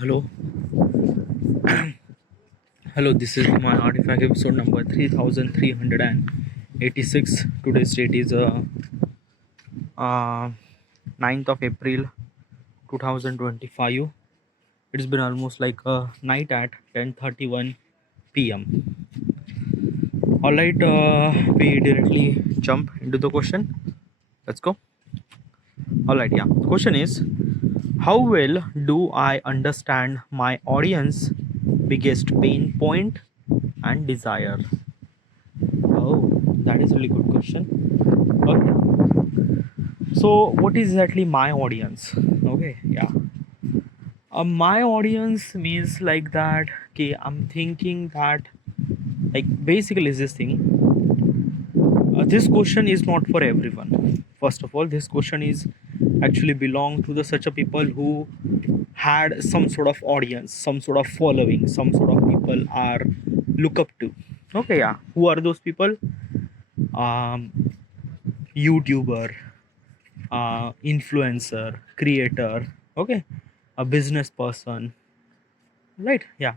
Hello, hello. This is my artifact episode number 3386. Today's date is uh 9th of April 2025. It's been almost like a night at 10:31 p.m. All right, we directly jump into the question. Let's go. All right, yeah. Question is, how well do I understand my audience biggest pain point and desire? Oh, that is a really good question. Okay, so what is exactly my audience? Okay, yeah. My audience means like that. Okay, I'm thinking that like basically is this thing. This question is not for everyone. First of all, this question is actually belong to the such a people who had some sort of audience, some sort of following, some sort of people are look up to. Okay, yeah. Who are those people? Um, YouTuber, influencer, creator, okay, a business person, right? Yeah.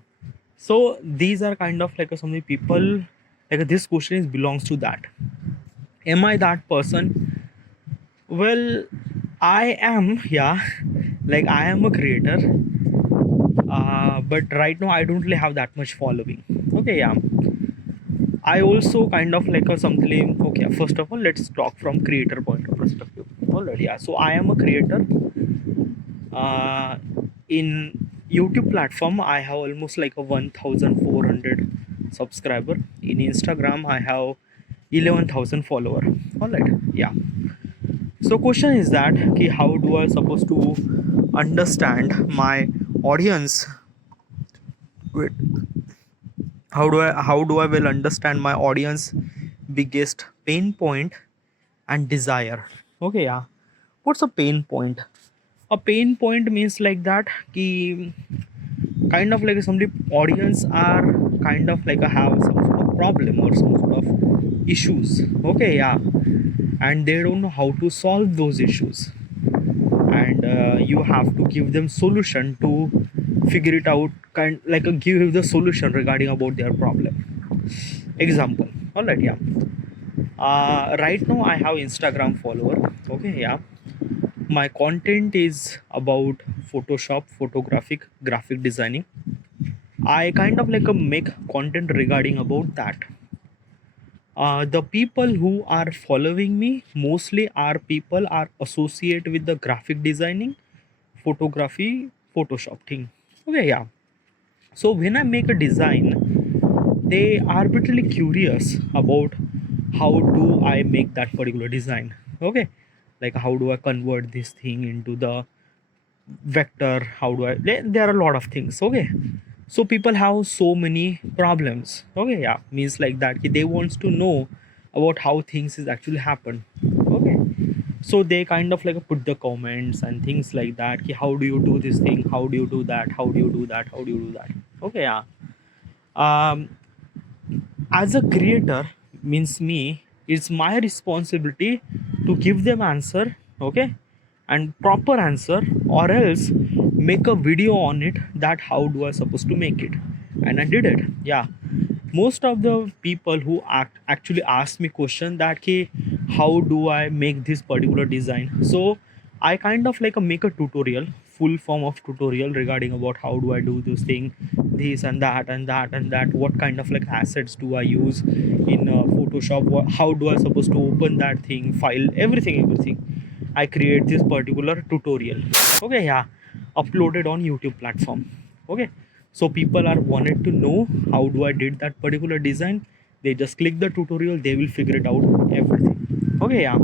So these are kind of like some people. Like this question is belongs to that. Am I that person? Well, I am. Yeah, like I am a creator, but right now I don't really have that much following. Okay, yeah. I also kind of like a something. Okay, first of all, let's talk from creator point of perspective. Already, yeah. So I am a creator. In YouTube platform, I have almost like a 1,400 subscriber. In Instagram, I have 11,000 follower. All right, yeah. So question is that, okay, how do I supposed to understand my audience? Wait, how do I will understand my audience biggest pain point and desire? Okay, yeah. What's a pain point? A pain point means like that ki kind of like somebody audience are kind of like a have some sort of problem or some sort of issues. Okay, yeah. And they don't know how to solve those issues, and you have to give them solution to figure it out, kind like a give the solution regarding about their problem. Example. All right, yeah. Right now I have Instagram follower. Okay, yeah. My content is about Photoshop, photographic, graphic designing. I kind of like a make content regarding about that. The people who are following me mostly are people are associated with the graphic designing, photography, Photoshop thing. Okay, yeah. So when I make a design, they are literally curious about how do I make that particular design. Okay, like how do I convert this thing into the vector, how do I there are a lot of things. Okay, so people have so many problems. Okay, yeah, means like that they wants to know about how things is actually happen. Okay, so they kind of like put the comments and things like that ki, how do you do this thing, how do you do that, how do you do that, how do you do that. Okay, yeah. um as a creator means me, it's my responsibility to give them answer. Okay, and proper answer, or else make a video on it that how do I supposed to make it. And I did it, yeah. Most of the people who actually ask me question that ki, how do I make this particular design. So I kind of like make a tutorial, full form of tutorial regarding about how do I do this thing, this and that and that and that, what kind of like assets do I use in Photoshop, how do I supposed to open that thing, file, everything. I create this particular tutorial. Okay, yeah. Uploaded on YouTube platform. Okay, so people are wanted to know how do I did that particular design. They just click the tutorial, they will figure it out everything. Okay, yeah.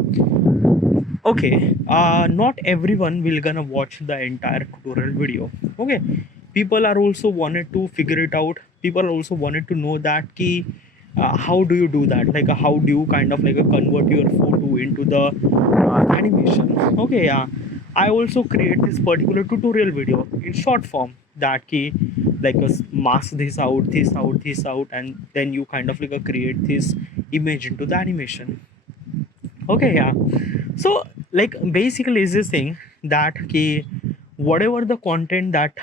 Okay, not everyone will gonna watch the entire tutorial video. Okay, people are also wanted to figure it out. People are also wanted to know that key, how do you do that, like how do you kind of like convert your photo into the animation. Okay, yeah. I also create this particular tutorial video in short form that key, like mask this out, and then you kind of like create this image into the animation. Okay, yeah. So like basically is this thing that ki, whatever the content that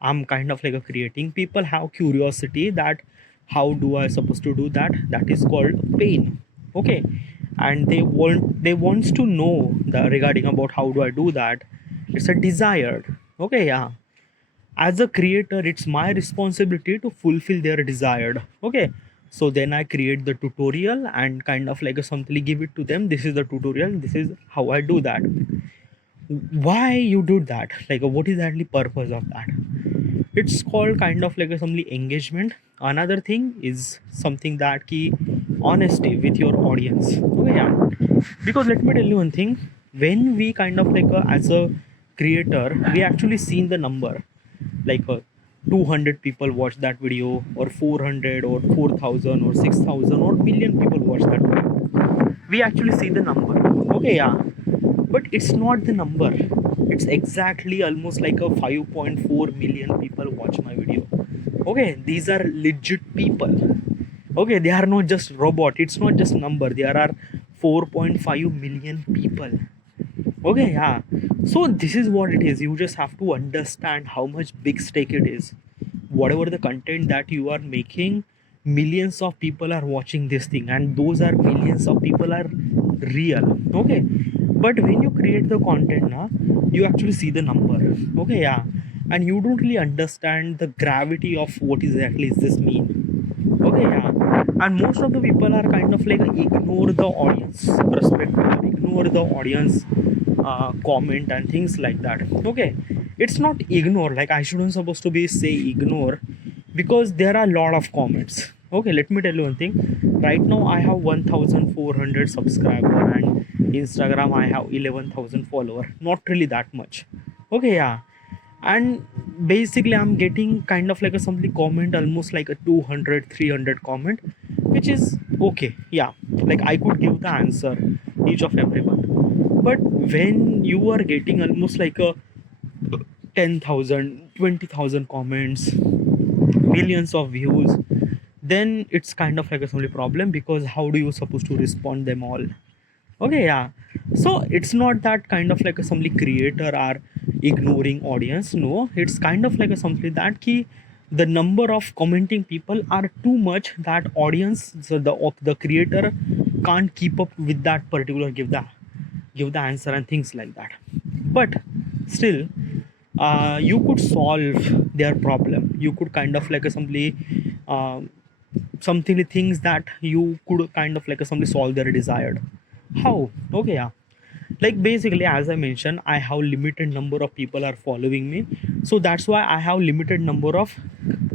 I'm kind of like a creating, people have curiosity that how do I supposed to do that. That is called pain. Okay, and they wants to know the regarding about how do I do that. It's a desired. Okay, yeah. As a creator, it's my responsibility to fulfill their desired. Okay, so then I create the tutorial and kind of like a something give it to them. This is the tutorial. This is how I do that. Why you do that? Like, what is actually purpose of that? It's called kind of like a some engagement. Another thing is something that key honesty with your audience. Okay, yeah. Because let me tell you one thing. When we kind of like as a creator, we actually seen the number like 200 people watch that video, or 400, or 4,000, or 6,000, or million people watch that video. We actually see the number. Okay, yeah, but it's not the number. It's exactly almost like a 5.4 million people watch my video. Okay, these are legit people. Okay, they are not just robot. It's not just number. There are 4.5 million people. Okay, yeah. So this is what it is. You just have to understand how much big stake it is. Whatever the content that you are making, millions of people are watching this thing, and those are millions of people are real. Okay, but when you create the content now, you actually see the number. Okay, yeah, and you don't really understand the gravity of what exactly is this mean. Okay, yeah, and most of the people are kind of like ignore the audience perspective, ignore the audience comment and things like that. Okay, it's not ignore, like I shouldn't supposed to be say ignore, because there are a lot of comments. Okay, let me tell you one thing. Right now I have 1400 subscriber, and Instagram I have 11,000 follower, not really that much. Okay, yeah, and basically I'm getting kind of like a something comment almost like a 200 300 comment, which is okay. Yeah, like I could give the answer each of everyone. But when you are getting almost like a 10,000 20,000 comments, millions of views, then it's kind of like a only problem, because how do you supposed to respond them all? Okay, yeah. So it's not that kind of like a some creator are ignoring audience. No, it's kind of like a something that key, the number of commenting people are too much that audience, so the creator can't keep up with that particular give the answer and things like that. But still, you could solve their problem. You could kind of like a something things that you could kind of like a somebody solve their desired. How? Okay, yeah. Like basically, as I mentioned, I have limited number of people are following me, so that's why I have limited number of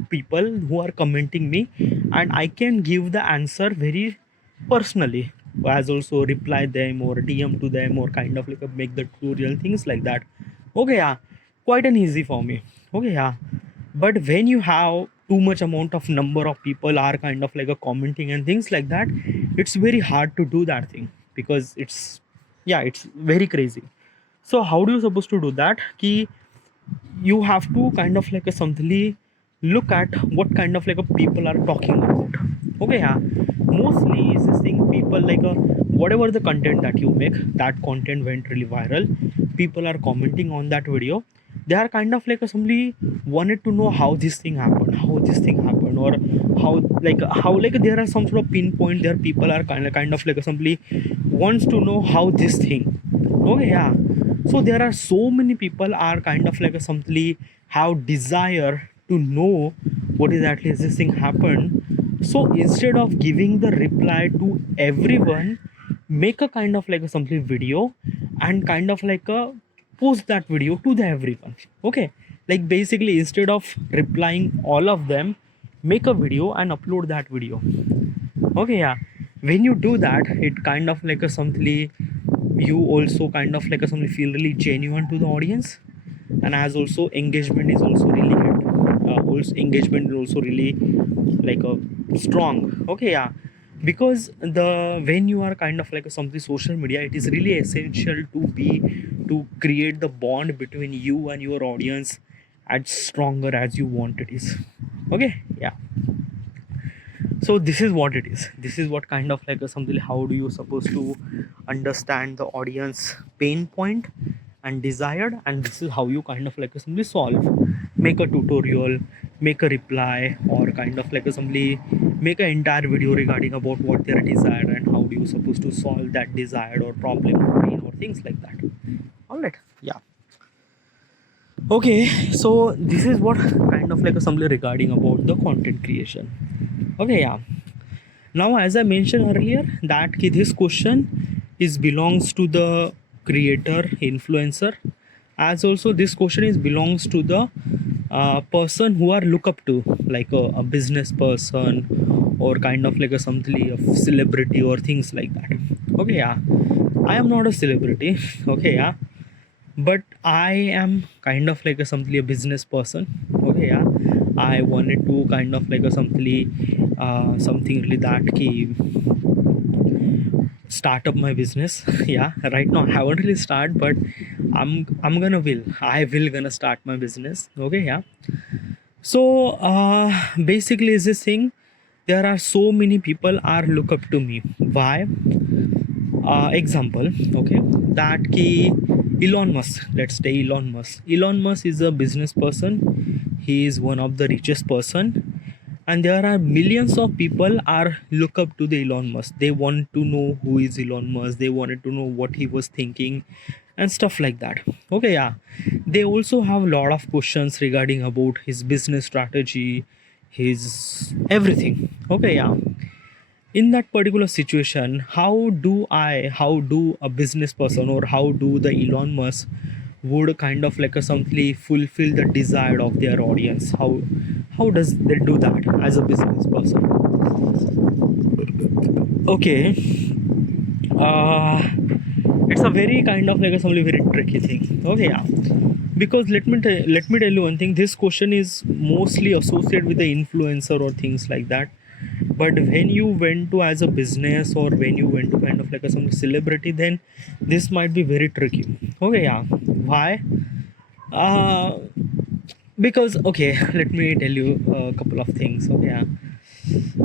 people who are commenting me, and I can give the answer very personally, as also reply them or DM to them, or kind of like make the tutorial things like that. Okay, yeah, quite an easy for me. Okay, yeah, but when you have too much amount of number of people are kind of like a commenting and things like that, it's very hard to do that thing, because it's, yeah, it's very crazy. So how do you supposed to do that? Ki you have to kind of like a something look at what kind of like a people are talking about. Okay, yeah, mostly is this thing people like a whatever the content that you make, that content went really viral, people are commenting on that video, they are kind of like a somebody wanted to know how this thing happened, how this thing happened, or how like there are some sort of pinpoint there, people are kind of like a somebody wants to know how this thing. Okay, yeah. So there are so many people are kind of like a simply have desire to know what is actually this thing happened. So instead of giving the reply to everyone, make a kind of like a something video, and kind of like a post that video to the everyone. Okay, like basically instead of replying all of them, make a video and upload that video. Okay, yeah, when you do that, it kind of like a something, you also kind of like a something feel really genuine to the audience, and as also engagement is also really good. Also engagement is also really like a strong. Okay, yeah, because the when you are kind of like a something social media, it is really essential to create the bond between you and your audience as stronger as you want it is. Okay, yeah. So this is what it is. This is what kind of like a something, how do you supposed to understand the audience pain point, and desired, and this is how you kind of like simply solve. Make a tutorial, make a reply, or kind of like simply make an entire video regarding about what they are desired and how do you supposed to solve that desired or problem or pain or things like that. All right, yeah. Okay, so this is what kind of like simply regarding about the content creation. Okay, yeah. Now, as I mentioned earlier, that this question is belongs to the creator, influencer, as also this question is belongs to the person who are look up to, like a business person or kind of like a something of celebrity or things like that. Okay, yeah. I am not a celebrity. Okay, yeah, but I am kind of like a something a business person. Okay, yeah. I wanted to kind of like a something really that key start up my business. Yeah, right now I haven't really start, but I'm gonna will I will gonna start my business. Okay, yeah. So basically is this thing, there are so many people are look up to me. Why? Example, okay, that key Elon Musk, let's say Elon Musk is a business person. He is one of the richest person, and there are millions of people are look up to the Elon Musk. They want to know who is Elon Musk, they wanted to know what he was thinking and stuff like that. Okay, yeah. They also have a lot of questions regarding about his business strategy, his everything. Okay, yeah. In that particular situation, how do a business person or how do the Elon Musk would kind of like a simply fulfill the desire of their audience? How does they do that as a business person? Okay, uh it's a very kind of like a something very tricky thing. Okay, yeah. Because let me tell you one thing, this question is mostly associated with the influencer or things like that. But when you went to as a business or when you went to kind of like a some celebrity, then this might be very tricky. Okay, yeah. Why? uh because okay, let me tell you a couple of things. Okay, yeah.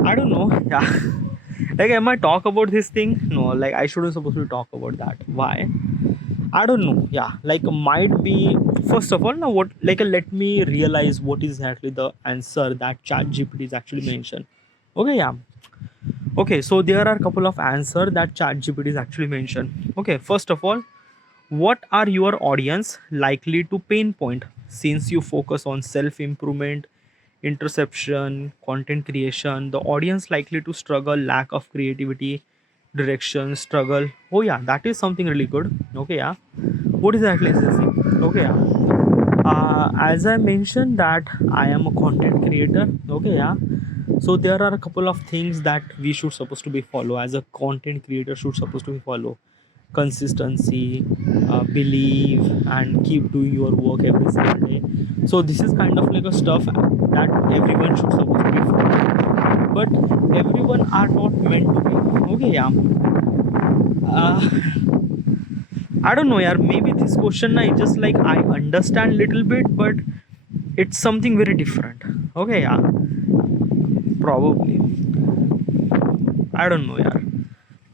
I don't know. Yeah. Like, am I talk about this thing? No, like I shouldn't supposed to talk about that. Why? I don't know. Yeah, like might be. First of all, now what? Like, let me realize what is actually the answer that Chat GPT is actually mentioned. Okay, yeah. Okay, so there are a couple of answer that Chat GPT is actually mentioned. Okay, first of all, what are your audience likely to pinpoint since you focus on self improvement, interception, content creation? The audience likely to struggle, lack of creativity, direction, struggle. Oh yeah, that is something really good. Okay, yeah. What is actually this thing? Okay, yeah. As I mentioned that I am a content creator. Okay, yeah. So there are a couple of things that we should supposed to be follow as a content creator should supposed to be follow: consistency, believe, and keep doing your work every single day. So this is kind of like a stuff that everyone should supposed to be follow, but everyone are not meant to be. Okay, yeah. uh, I don't know, yeah. Maybe this question I just like I understand little bit, but it's something very different. Okay, yeah. Probably. I don't know, yeah.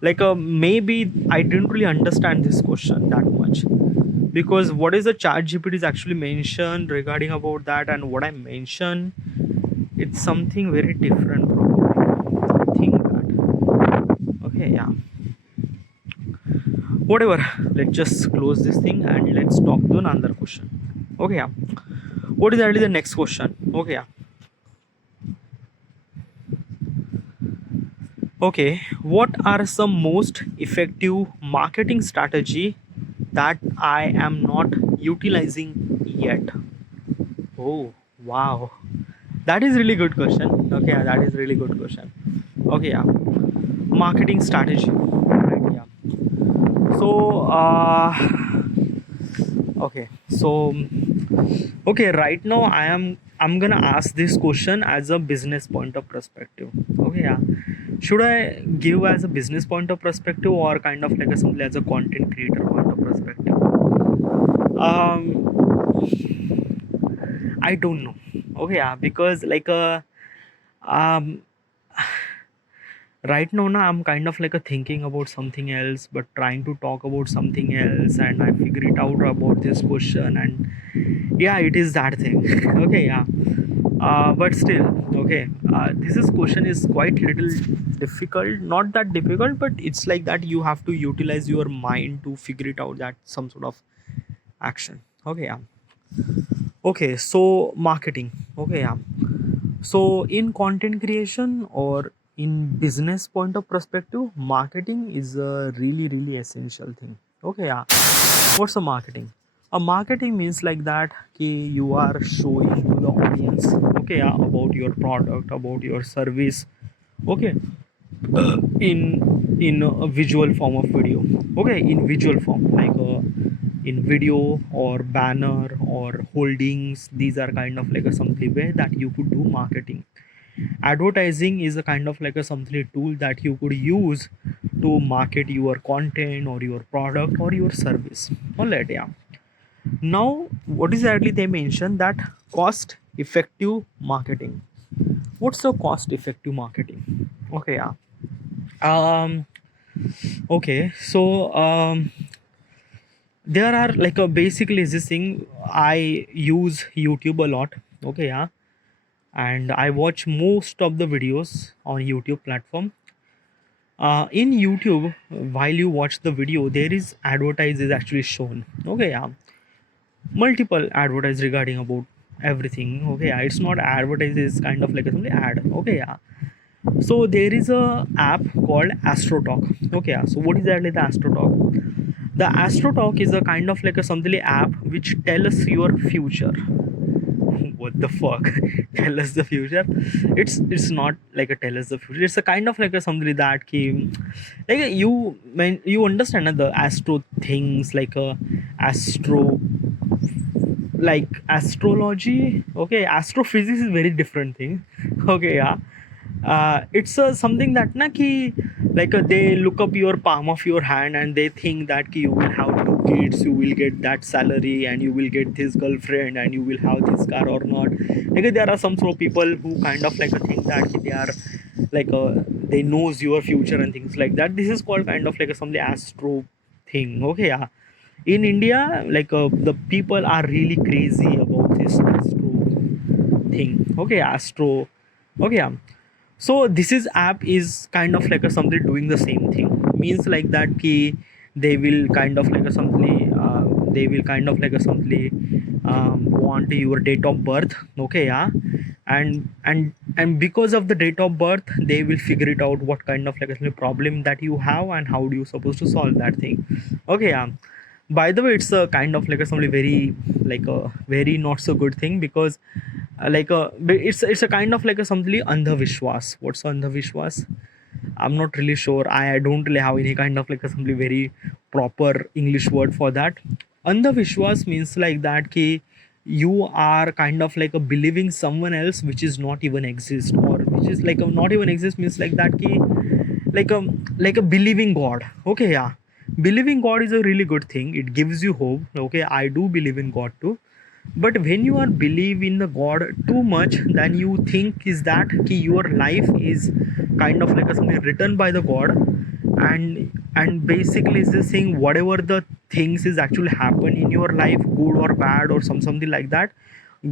Like maybe I didn't really understand this question that much, because what is the Chat GPT is actually mentioned regarding about that and what I mentioned, it's something very different probably. I think that. Okay, yeah. Whatever. Let's just close this thing and let's talk to another question. Okay, yeah. What is actually the next question? Okay, yeah. Okay, what are some most effective marketing strategy that I am not utilizing yet? Oh, wow. That is really good question. Okay, yeah, that is really good question. Okay, yeah. Marketing strategy. Right, yeah. So, okay. So, okay, right now I'm gonna ask this question as a business point of perspective. Okay, yeah. Should I give as a business point of perspective or kind of like a simply as a content creator point of perspective? I don't know. Okay, yeah, because like um Right now na, I'm kind of like a thinking about something else but trying to talk about something else, and I figure it out about this question, and yeah, it is that thing. Okay, yeah. But still, okay, this is question is quite little difficult, not that difficult, but it's like that you have to utilize your mind to figure it out, that some sort of action. Okay, yeah. Okay, so marketing. Okay, yeah. So in content creation or in business point of perspective, marketing is a really really essential thing. Okay, yeah. What's a marketing? A marketing means like that ki you are showing to the audience, okay, yeah, about your product, about your service, okay, in a visual form of video, okay, in visual form, like in video or banner or holdings. These are kind of like a something way that you could do marketing. Advertising is a kind of like a something tool that you could use to market your content or your product or your service. All right, yeah. Now what is exactly they mention that cost effective marketing. What's the cost effective marketing? Okay, yeah. um okay, so there are like a basically this thing. I use YouTube a lot. Okay, yeah. And I watch most of the videos on YouTube platform. In YouTube, while you watch the video, there is advertise is actually shown. Okay, yeah. Multiple advertise regarding about everything. Okay, yeah. It's not advertise, it's kind of like a something ad. Okay, yeah. So there is a app called AstroTalk. Okay, yeah. So what is exactly the AstroTalk? The AstroTalk is a kind of like a something app which tell us your future. What the fuck? Tell us the future. It's not like a tell us the future. It's a kind of like a something that came like you understand the astro things, like a astro, like astrology. Okay, astrophysics is very different thing. Okay, yeah. It's something that na ki, like they look up your palm of your hand and they think that ki you will have two kids, you will get that salary, and you will get this girlfriend, and you will have this car or not. Like there are some sort of people who kind of like think that they are like they knows your future and things like that. This is called kind of like a something astro thing. Okay, yeah. In India, like the people are really crazy about this astro thing. Okay, astro. Okay, yeah. So this is app is kind of like a something doing the same thing. Means like that ki they will kind of like a something they will kind of like a something want your date of birth. Okay, yeah. And because of the date of birth, they will figure it out what kind of like a problem that you have and how do you supposed to solve that thing. Okay, yeah. By the way, it's a kind of like a something very, like a very not so good thing, because it's a kind of like a something andhavishwas. What's andhavishwas? I'm not really sure. I don't really have any kind of like a something very proper English word for that. Andhavishwas means like that ki you are kind of like a believing someone else which is not even exist, or which is like a not even exist, means like that ki like a believing God. Okay, yeah. Believing God is a really good thing. It gives you hope. Okay, I do believe in God too. But when you are believe in the God too much, then you think is that ki your life is kind of like a something written by the God, and basically is this thing, whatever the things is actually happen in your life, good or bad or something like that,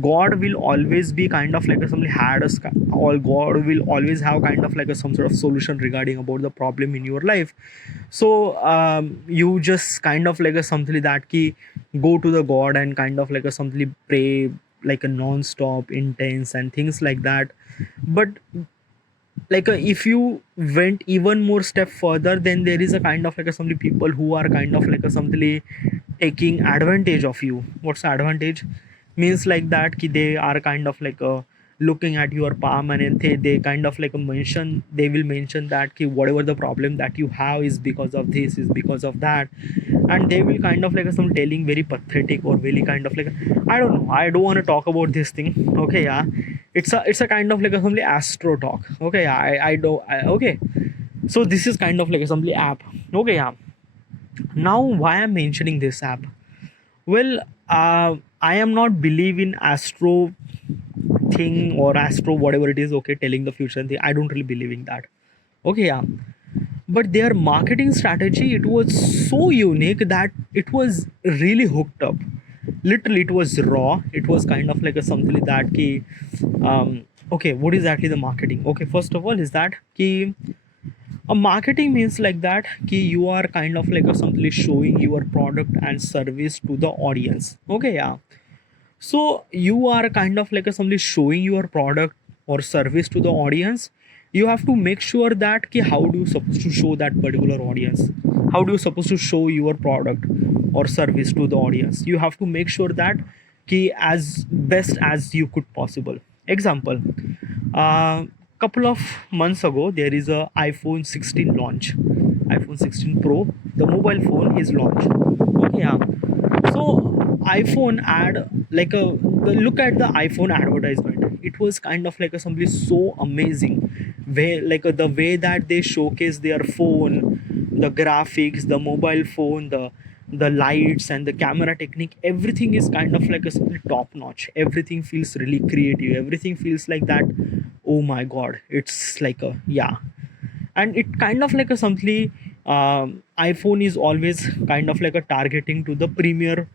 God will always be kind of like a something had a or God will always have kind of like a some sort of solution regarding about the problem in your life. So you just kind of like a something that ki go to the God and kind of like a something pray like a non-stop intense and things like that. But like if you went even more step further, then there is a kind of like a something people who are kind of like a something taking advantage of you. What's the advantage? Means like that ki they are kind of like looking at your palm, and then they kind of like mention, they will mention that ki whatever the problem that you have is because of this, is because of that. And they will kind of like some telling very pathetic or very kind of like, I don't know, I don't want to talk about this thing. Okay, yeah. It's a kind of like a something astro talk. Okay, yeah. Okay. So this is kind of like a something app. Okay, yeah. Now why I'm mentioning this app? Well, I am not believe in astro thing or astro whatever it is. Okay, telling the future thing, I don't really believe in that. Okay, yeah. But their marketing strategy, it was so unique that it was really hooked up. Literally, it was raw. It was kind of like a something like that ki, okay, what is actually the marketing? Okay, first of all is that ki, a marketing means like that ki you are kind of like a simply showing your product and service to the audience. Okay, yeah. So you are kind of like a somebody showing your product or service to the audience. You have to make sure that ki how do you supposed to show that particular audience? How do you supposed to show your product or service to the audience? You have to make sure that ki as best as you could possible. Example, couple of months ago there is a iPhone 16 launch, iPhone 16 Pro. The mobile phone is launched. Okay, yeah. So iPhone ad, like a look at the iPhone advertisement. It was kind of like a something so amazing, where like the way that they showcase their phone, the graphics, the mobile phone, the lights and the camera technique, everything is kind of like a something top notch. Everything feels really creative, everything feels like that. Oh my god, it's like a, yeah. And it kind of like a something, iPhone is always kind of like a targeting to the premier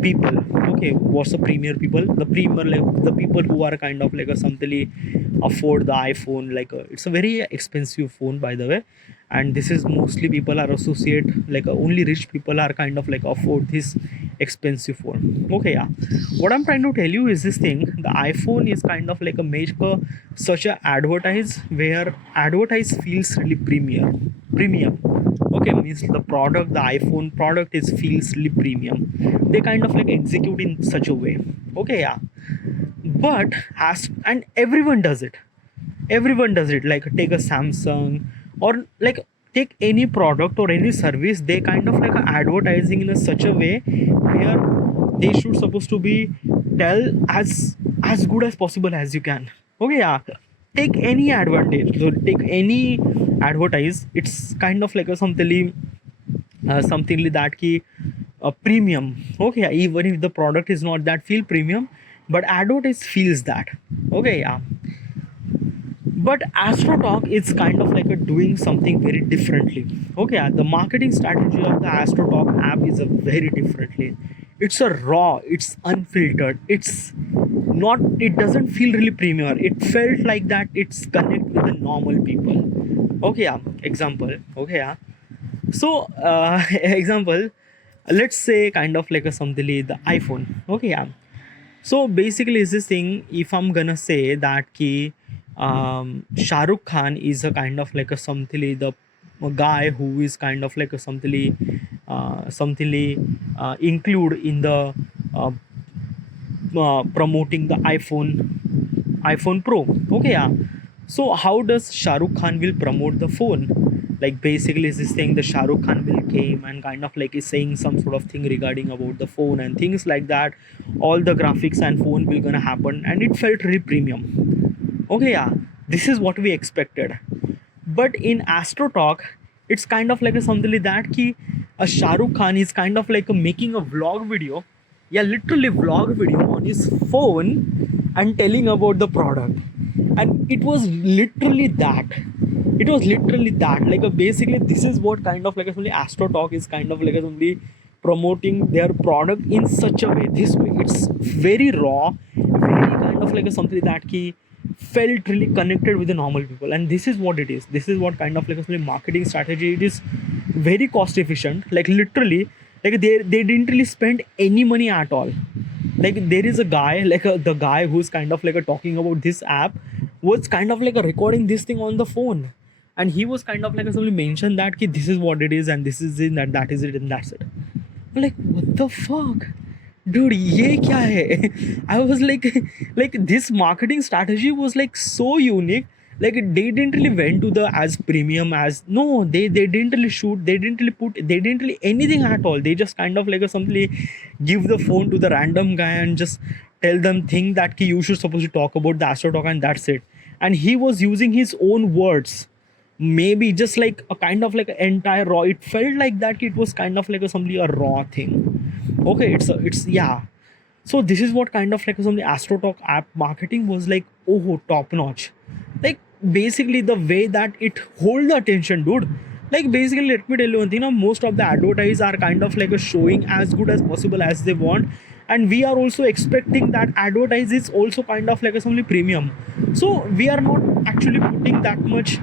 people. Okay, what's the premier people? The premier, like the people who are kind of like a something afford the iPhone. Like it's a very expensive phone, by the way. And this is mostly people are associate, like only rich people are kind of like afford this expensive phone. Okay, yeah. What I'm trying to tell you is this thing: the iPhone is kind of like a major such a advertise, where advertise feels really premium. Okay, means the product, the iPhone product is feels really premium. They kind of like execute in such a way. Okay, yeah. But as and everyone does it. Like take a Samsung, or like take any product or any service, they kind of like are advertising in a such a way where they should supposed to be tell as good as possible as you can. Okay, yeah. Take any advantage, so take any advertise, it's kind of like a something like that ki a premium. Okay, yeah, even if the product is not that feel premium, but advertise feels that. Okay, yeah. But AstroTalk is kind of like a doing something very differently. Okay, the marketing strategy of the AstroTalk app is a very differently. It's a raw, it's unfiltered, it's not, it doesn't feel really premier. It felt like that it's connect with the normal people. Okay, yeah. Example. Okay, yeah. So example, let's say kind of like a something like the iPhone. Okay, yeah. So basically, is this thing? If I'm gonna say that ki Shah Rukh Khan is a kind of like a something the a guy who is kind of like a something include in the uh, promoting the iPhone Pro. Okay, yeah. So how does Shah Rukh Khan will promote the phone? Like basically is this thing, the Shah Rukh Khan will came and kind of like is saying some sort of thing regarding about the phone and things like that. All the graphics and phone will gonna happen, and it felt really premium. Okay, yeah. This is what we expected. But in Astro Talk, it's kind of like a something like that ki a Shah Rukh Khan is kind of like making a vlog video, yeah, literally vlog video on his phone and telling about the product. And it was literally that. It was literally that. Like basically, this is what kind of like a Astro Talk is kind of like a somebody promoting their product in such a way. This way, it's very raw, very kind of like a something that ki felt really connected with the normal people. And this is what it is. This is what kind of like a marketing strategy. It is very cost efficient. Like literally, like they didn't really spend any money at all. Like there is a guy, like the guy who's kind of like a talking about this app was kind of like a recording this thing on the phone, and he was kind of like a somebody mentioned that ki, this is what it is and this is it and that is it and that's it. I'm like, what the fuck, dude, ye kya hai? I was like this marketing strategy was like so unique. Like they didn't really went to the as premium as, no, they didn't really shoot, they didn't really put, they didn't really anything at all. They just kind of like a something give the phone to the random guy and just tell them thing that ki you should supposed to talk about the Astro Talk and that's it. And he was using his own words, maybe just like a kind of like an entire raw, it felt like that it was kind of like a something a raw thing. Okay, it's yeah. So this is what kind of like some Astro Talk app marketing was like, oh, top notch. Like basically the way that it hold the attention, dude. Like basically, let me tell you one thing. Now, most of the advertise are kind of like a showing as good as possible as they want, and we are also expecting that advertise is also kind of like a something premium. So we are not actually putting that much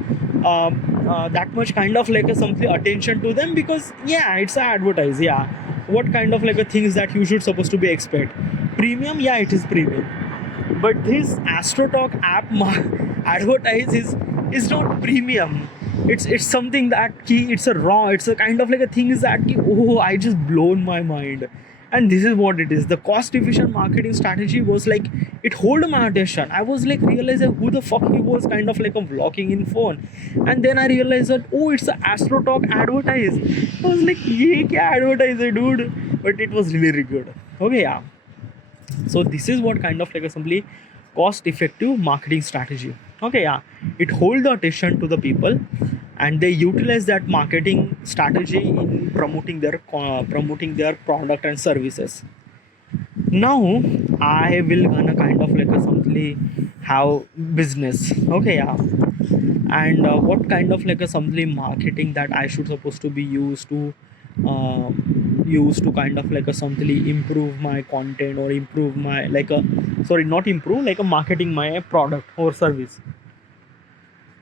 kind of like a something attention to them, because yeah, it's a advertise. Yeah, what kind of like a things that you should supposed to be expect? Premium, yeah, it is premium, but this astrotalk app advertise is not premium. It's something that key, it's a raw, it's a kind of like a thing is that key, oh, I just blown my mind. And this is what it is. The cost efficient marketing strategy was like, it hold my attention. I was like realizing who the fuck he was, kind of like a vlogging in phone. And then I realized that, oh, it's a astrotalk advertise. I was like, ye kya advertise hai, dude. But it was really, really good. Okay, yeah. So this is what kind of like a simply cost effective marketing strategy. Okay, yeah, it hold the attention to the people, and they utilize that marketing strategy in promoting their product and services. Now I will gonna kind of like a something have business. Okay, yeah. And what kind of like a something marketing that I should supposed to be used to kind of like a something improve my content, or improve my like a, sorry, not improve, like a marketing my product or service.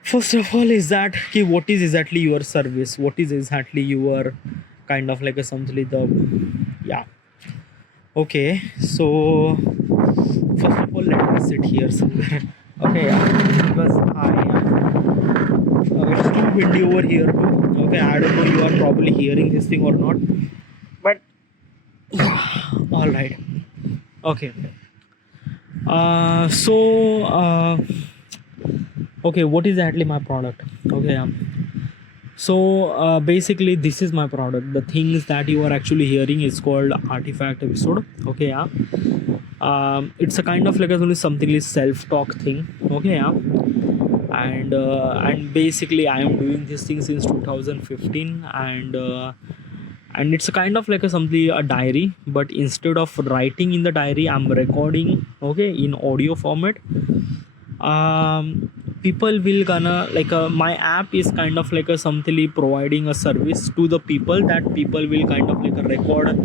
First of all is that ki, what is exactly your service, what is exactly your kind of like a something the, yeah. Okay, so first of all, let me sit here somewhere. Okay, yeah, because I am, it's too windy over here too. Okay, I don't know you are probably hearing this thing or not, but all right. Okay. Okay, what is actually my product? Okay, basically this is my product. The things that you are actually hearing is called artifact episode. Okay, yeah. It's a kind of like a something self-talk thing. Okay, yeah. And basically I am doing this thing since 2015, and it's a kind of like a something a diary, but instead of writing in the diary, I'm recording, okay, in audio format. People will gonna like my app is kind of like a something providing a service to the people, that people will kind of like a record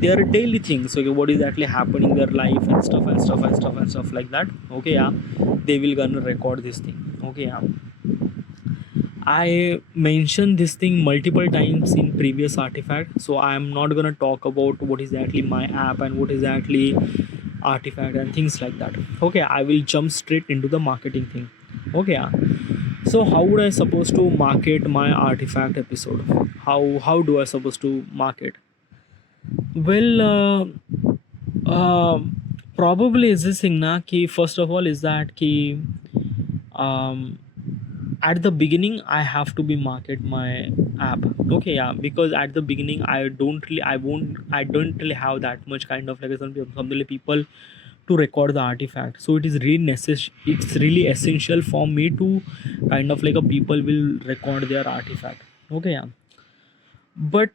their daily things. Okay, what is actually happening in their life and stuff and stuff and stuff and stuff like that. Okay, yeah, they will gonna record this thing. Okay, yeah. I mentioned this thing multiple times in previous artifact, so I'm not gonna talk about what is actually my app and what is actually artifact and things like that. Okay, I will jump straight into the marketing thing. Okay, yeah. So how would I supposed to market my artifact episode? How do I supposed to market? Well, uh, probably is this thing na ki, first of all is that ki, um at the beginning I have to be market my app. Okay, yeah, because at the beginning I don't really have that much kind of like some people to record the artifact. So it is really it's really essential for me to kind of like a people will record their artifact. Okay, yeah. But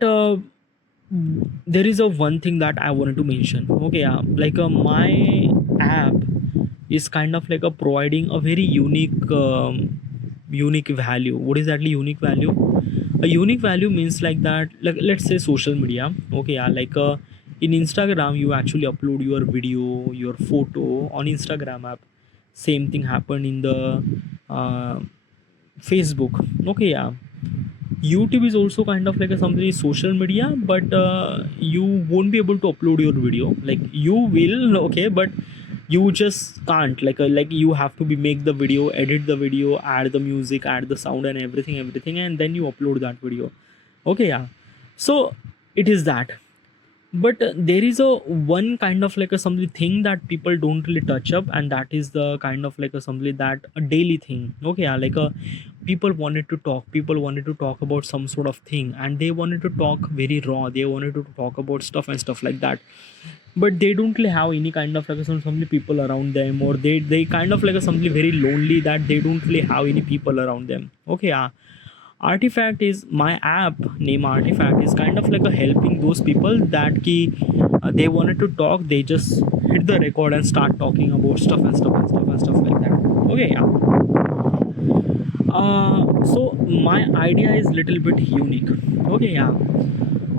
there is a one thing that I wanted to mention. Okay, yeah, like my app is kind of like a providing a very unique value. What is actually unique value? A unique value means like that, like let's say social media. Okay, yeah, like in Instagram you actually upload your video, your photo on Instagram app. Same thing happened in the uh, Facebook. Okay, yeah. YouTube is also kind of like a something social media, but you won't be able to upload your video. Like you will, okay, but you just can't. Like you have to be make the video, edit the video, add the music, add the sound and everything, and then you upload that video. Okay, yeah. So it is that. But there is a one kind of like a something thing that people don't really touch up, and that is the kind of like a something that a daily thing. Okay, yeah, like a people wanted to talk about some sort of thing, and they wanted to talk very raw, they wanted to talk about stuff and stuff like that, but they don't really have any kind of like some people around them, or they kind of like a something very lonely, that they don't really have any people around them. Okay, yeah. Artifact is my app name. Artifact is kind of like a helping those people that key, they wanted to talk, they just hit the record and start talking about stuff and stuff and stuff and stuff like that. Okay, yeah. So my idea is little bit unique. Okay, yeah.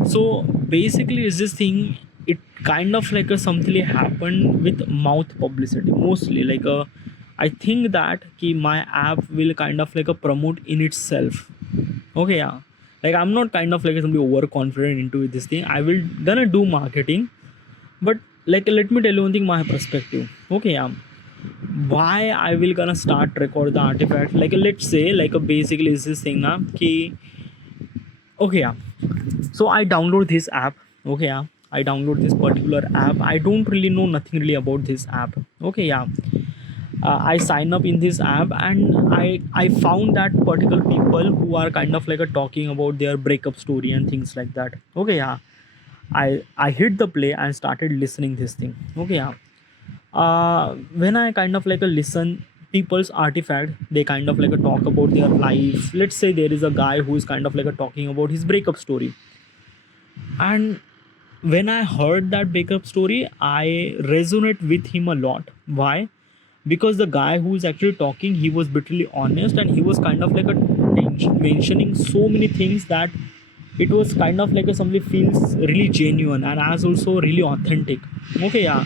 So basically, is this thing? It kind of like a something happened with mouth publicity mostly. I think that my app will kind of like a promote in itself. Okay, yeah. Like I'm not kind of like somebody overconfident into this thing. I will gonna do marketing, but like let me tell you one thing, my perspective. Okay, yeah. Why I will gonna start record the artifact? Like let's say basically is this thing na ki okay, yeah. So I download this app. Okay, yeah. I download this particular app. I don't really know nothing really about this app. Okay, yeah. I sign up in this app, and I found that particular people who are kind of like a talking about their breakup story and things like that. Okay, yeah. I hit the play and started listening this thing. Okay, yeah. When I kind of like a listen people's artifact, they kind of like a talk about their life. Let's say there is a guy who is kind of like a talking about his breakup story, and when I heard that breakup story, I resonate with him a lot. Why? Because the guy who is actually talking, he was bitterly honest, and he was kind of like a mentioning so many things that it was kind of like a somebody feels really genuine and as also really authentic. Okay, yeah.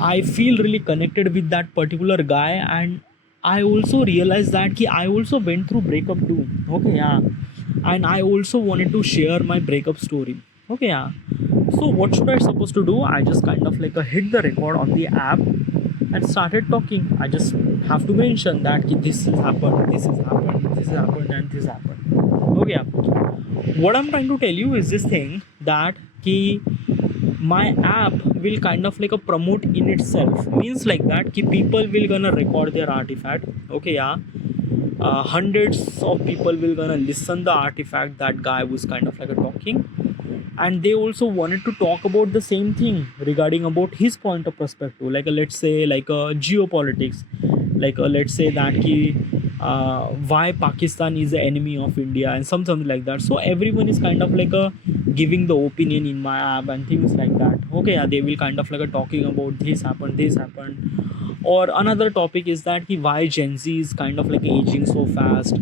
I feel really connected with that particular guy, and I also realized that I also went through breakup too. Okay, yeah. And I also wanted to share my breakup story. Okay, yeah. So what should I supposed to do? I just kind of like hit the record on the app and started talking. I just have to mention that this has happened, this has happened, this has happened, and this happened. Okay, yeah. What I'm trying to tell you is this thing that my app will kind of like a promote in itself, means like that people will gonna record their artifact. Okay, yeah. Hundreds of people will gonna listen the artifact that guy was kind of like a talking, and they also wanted to talk about the same thing regarding about his point of perspective, let's say geopolitics, let's say that why Pakistan is the enemy of India and something like that. So everyone is kind of like giving the opinion in my app and things like that. Okay, yeah, they will kind of like talking about this happened, or another topic is that why Gen Z is kind of like aging so fast,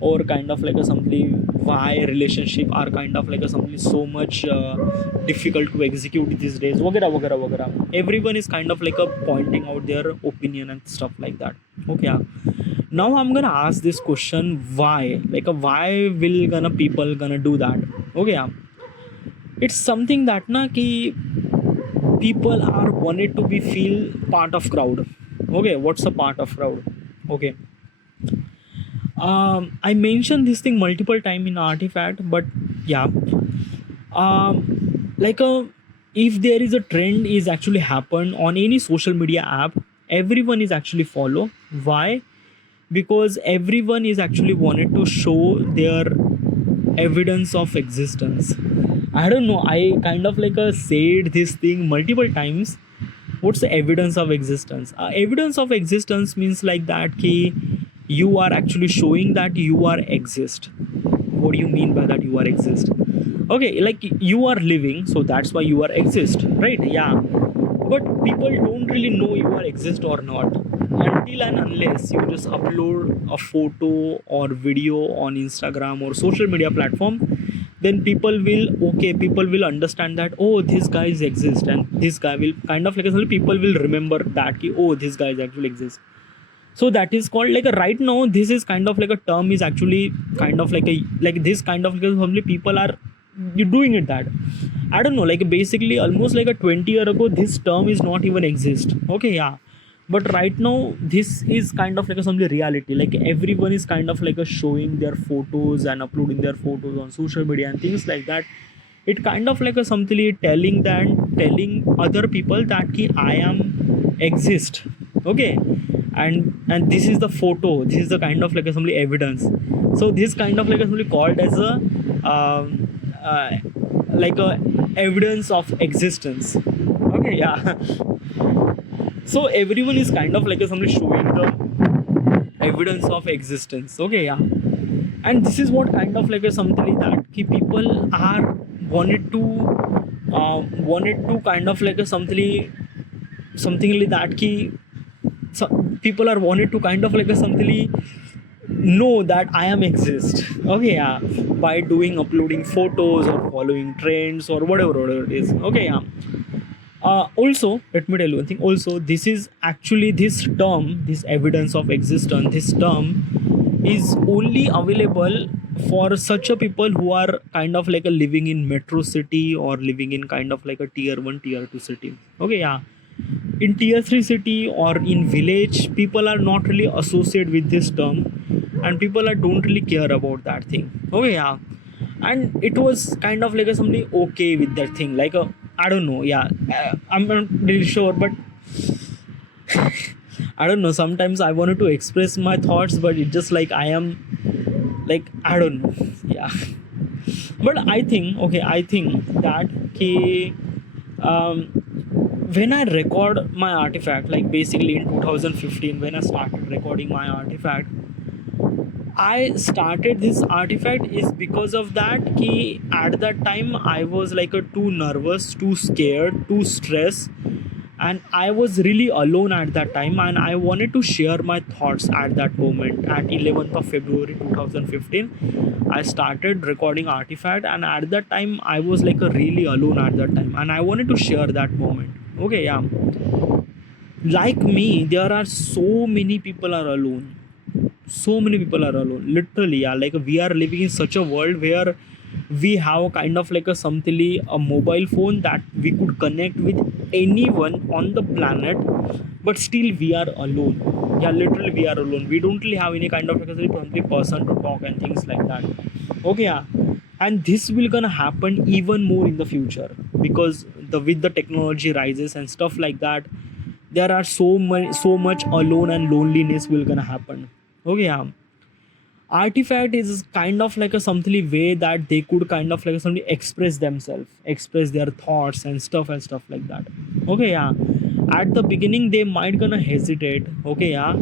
or kind of like a something why relationship are kind of like a something so much difficult to execute these days, wagera wagera wagera. Everyone is kind of like a pointing out their opinion and stuff like that. Okay, yeah. Now I'm gonna ask this question, why, why will gonna people gonna do that? Okay, yeah. It's something that na ki people are wanted to be feel part of crowd. Okay, what's a part of crowd? Okay. I mentioned this thing multiple time in artifact, but yeah. Like a if there is a trend is actually happen on any social media app, everyone is actually follow. Why? Because everyone is actually wanted to show their evidence of existence. I don't know, I kind of like said this thing multiple times. What's the evidence of existence? Evidence of existence means like that ki you are actually showing that you are exist. What do you mean by that you are exist? Okay, like you are living, so that's why you are exist, right? Yeah. But people don't really know you are exist or not until and unless you just upload a photo or video on Instagram or social media platform. Then people will understand that, oh, these guys exist, and this guy will kind of like people will remember that oh, this guys actually exist. So that is called like a right now this is kind of like a term is actually kind of like a like this kind of like only people are you doing it that I don't know, like basically almost like a 20 year ago this term is not even exist. Okay, yeah. But right now this is kind of like a something reality, like everyone is kind of like a showing their photos and uploading their photos on social media and things like that. It kind of like a something telling other people that I am exist. Okay. And this is the photo, this is the kind of like a something evidence. So this kind of like a something called as a like a evidence of existence. Okay, yeah. So everyone is kind of like a somebody showing the evidence of existence. Okay, yeah. And this is what kind of like a something that people are wanted to kind of like a something like that so people are wanted to kind of like a something know that I am exist. Okay, yeah, by doing uploading photos or following trends or whatever it is. Okay, yeah. Also, let me tell you one thing. Also, this is actually this term, this evidence of existence. This term is only available for such a people who are kind of like a living in metro city or living in kind of like a tier one, tier two city. Okay, yeah. In tier 3 city or in village, people are not really associated with this term, and people don't really care about that thing. Okay, yeah. And it was kind of like a somebody okay with that thing, like a, I don't know, yeah. I'm not really sure, but I don't know, sometimes I wanted to express my thoughts, but it's just like I am, like, I don't know. Yeah. But I think, okay, I think that okay, um, when I record my artifact, like basically in 2015, when I started recording my artifact, I started this artifact is because of that ki at that time I was like a too nervous, too scared, too stressed, and I was really alone at that time, and I wanted to share my thoughts at that moment. At 11th of February 2015, I started recording artifact, and at that time I was like a really alone at that time, and I wanted to share that moment. Okay, yeah. Like me, there are so many people are alone, so many people are alone, literally, yeah. Like we are living in such a world where we have kind of like a something, a mobile phone that we could connect with anyone on the planet, but still we are alone. Yeah, literally we are alone. We don't really have any kind of like a friendly person to talk and things like that. Okay, yeah. And this will gonna happen even more in the future, because the with the technology rises and stuff like that, there are so much alone and loneliness will gonna happen. Okay, yeah. Artifact is kind of like a something way that they could kind of like something express themselves, express their thoughts and stuff like that. Okay, yeah. At the beginning they might gonna hesitate. Okay, yeah.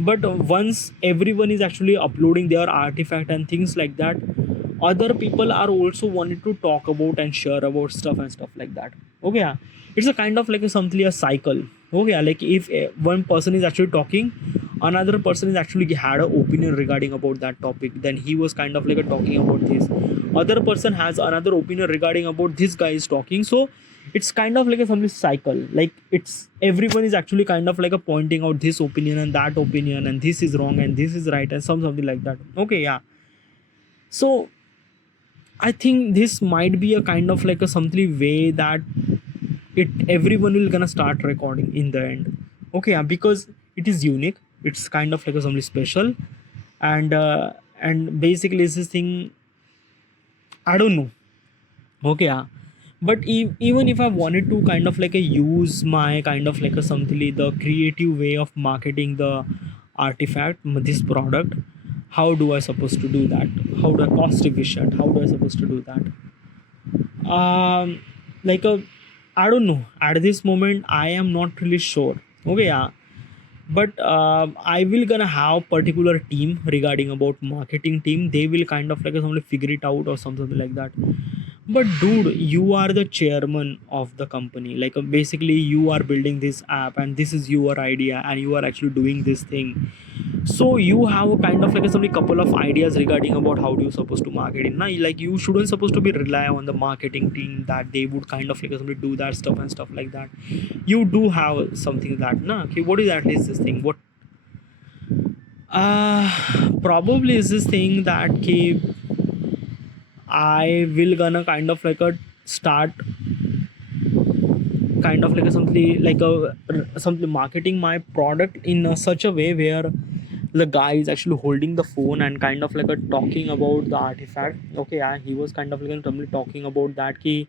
But once everyone is actually uploading their artifact and things like that, other people are also wanting to talk about and share about stuff and stuff like that. Okay, yeah. It's a kind of like a something, a cycle. Okay, yeah. Like if one person is actually talking, another person is actually had an opinion regarding about that topic, then he was kind of like a talking about this, other person has another opinion regarding about this guy is talking. So it's kind of like a something cycle, like it's everyone is actually kind of like a pointing out this opinion and that opinion, and this is wrong and this is right, and something like that. Okay, yeah. So I think this might be a kind of like a something way that it everyone will gonna start recording in the end. Okay, yeah, because it is unique, it's kind of like a something special, and basically it's this thing, I don't know. Okay, yeah. But even if I wanted to kind of like a use my kind of like a something, the creative way of marketing the artifact, this product, how do I supposed to do that? How do I cost efficient? How do I supposed to do that? Like a, I don't know, at this moment I am not really sure. Okay, yeah. But I will gonna have particular team regarding about marketing team, they will kind of like something figure it out or something like that. But dude, you are the chairman of the company, like basically you are building this app and this is your idea and you are actually doing this thing. So you have a kind of like a something couple of ideas regarding about how do you supposed to market it now. Like you shouldn't supposed to be rely on the marketing team that they would kind of like somebody do that stuff and stuff like that. You do have something that nah, okay, what is at least this thing, what uh probably is this thing that okay, I will gonna kind of like a start kind of like a something like a something marketing my product in such a way where the guy is actually holding the phone and kind of like a talking about the artifact. Okay, yeah, he was kind of like a talking about that key,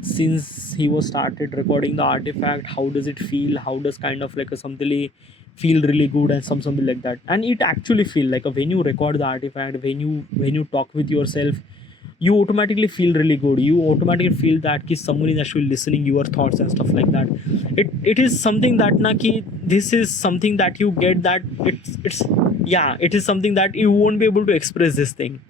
since he was started recording the artifact, how does it feel, how does kind of like a something feel really good and something like that. And it actually feel like when you record the artifact, when you talk with yourself, you automatically feel really good, you automatically feel that ki someone is actually listening your thoughts and stuff like that. It is something that na ki this is something that you get that it's yeah, it is something that you won't be able to express this thing.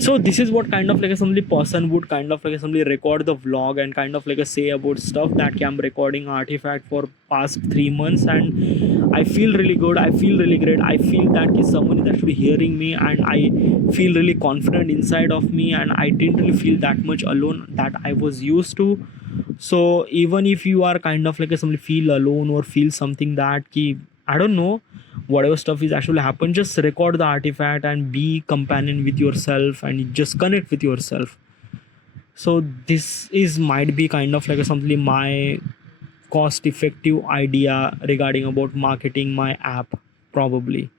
So this is what kind of like a somebody person would kind of like a somebody record the vlog and kind of like a say about stuff that I'm recording artifact for past 3 months, and I feel really good, I feel really great, I feel that someone is actually hearing me, and I feel really confident inside of me, and I didn't really feel that much alone that I was used to. So even if you are kind of like a somebody feel alone or feel something that ki I don't know, whatever stuff is actually happen, just record the artifact and be companion with yourself and just connect with yourself. So this is might be kind of like a something my cost effective idea regarding about marketing my app, probably.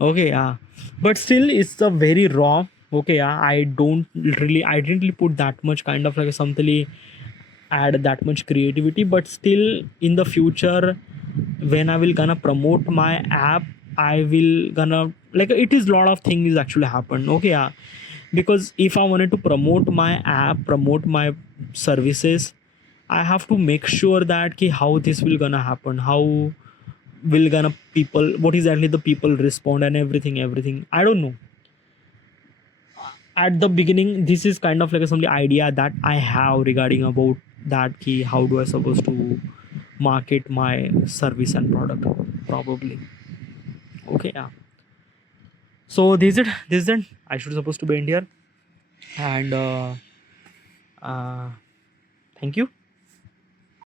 Okay, yeah, but still it's a very raw. Okay, yeah, I didn't really put that much kind of like something, add that much creativity, but still in the future when I will gonna promote my app, I will gonna like it is lot of things actually happen. Okay, yeah, because if I wanted to promote my app, promote my services, I have to make sure that ki how this will gonna happen, how will gonna people, what is exactly the people respond and everything I don't know. At the beginning this is kind of like some idea that I have regarding about that key, how do I supposed to market my service and product, probably. Okay, yeah, so this is it I should supposed to be in here, and thank you.